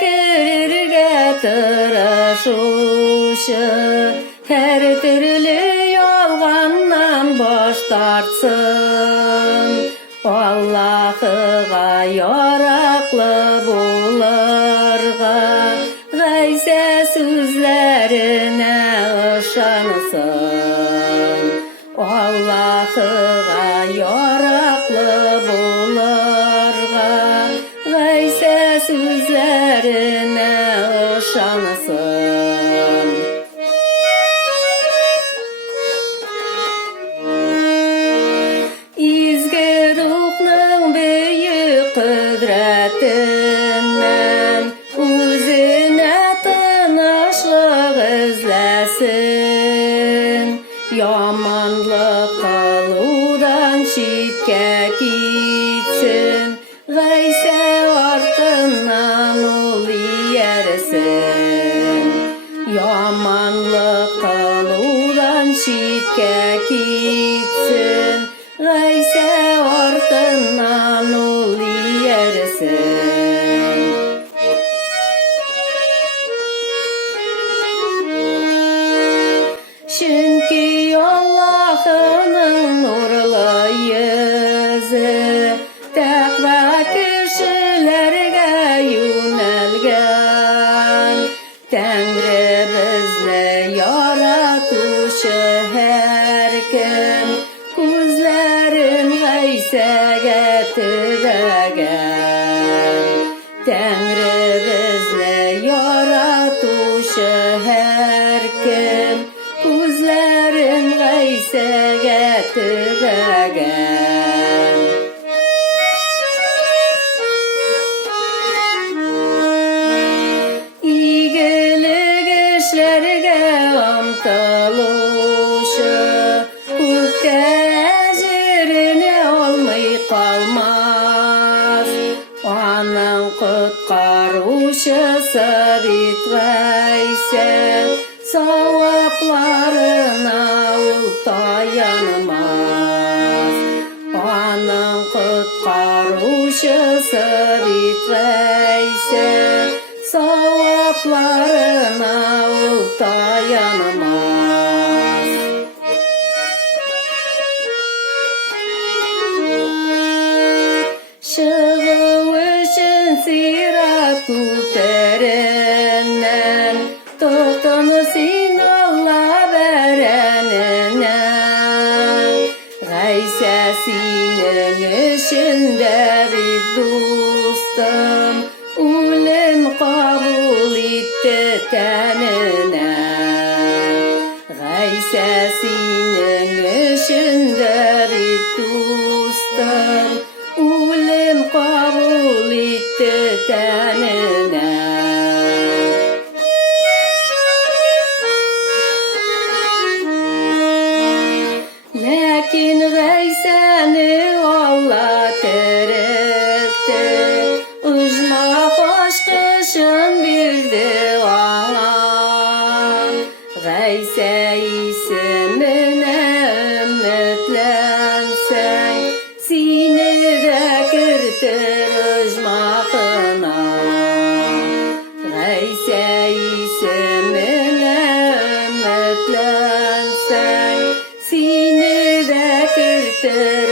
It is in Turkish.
girerge tırışuşu, her türlü yolgandan boş tartsın. Allah'ıga yaraklı bulurga, gayse sözlerine ışansın. Allah'ıga yaraklı bulurga, gayse sözlerine ışansın. İzgi ruhның büyük kudretinden özüne tınışlık izlesin. Yamanlık kılıdan çitke gitsin, gayse артынан ol yersin. Yamanlık kılıdan çitke gitsin, gayse артынан ol yersin. Çünkü Allah'ının nurlu yüzü takva kişilerge yönelgen. Tengri bizni yaratuşu her gün, gözlerin gaysege tüdegen. Tengri bizni yaratuşu her gün, gözlerin gaysege tüdegen. İyilik işlerge umtıluşu, kökte ecrini olmay kalmaz. Onun kutkaruşusu bitgayse, savaplarına ol tayanmaz. Onun kutkaruşusu bitgayse, savaplarına ol tayanmaz. Çıgı üçün sirat küperenden, toxtamışsın Allah bereninden. Gayse senin işinde bir dostum, ölüm kabul etti tenine. Gayse senin işinde bir dostum, ölüm kabul etti tenine. Lakin gayseni Allah terekti, ujma hoş kışın bildi ona. Gayse isimine ümitlensen, seni de kirtir ujmağına. Gayse isimine ümitlensen, seni de kirtir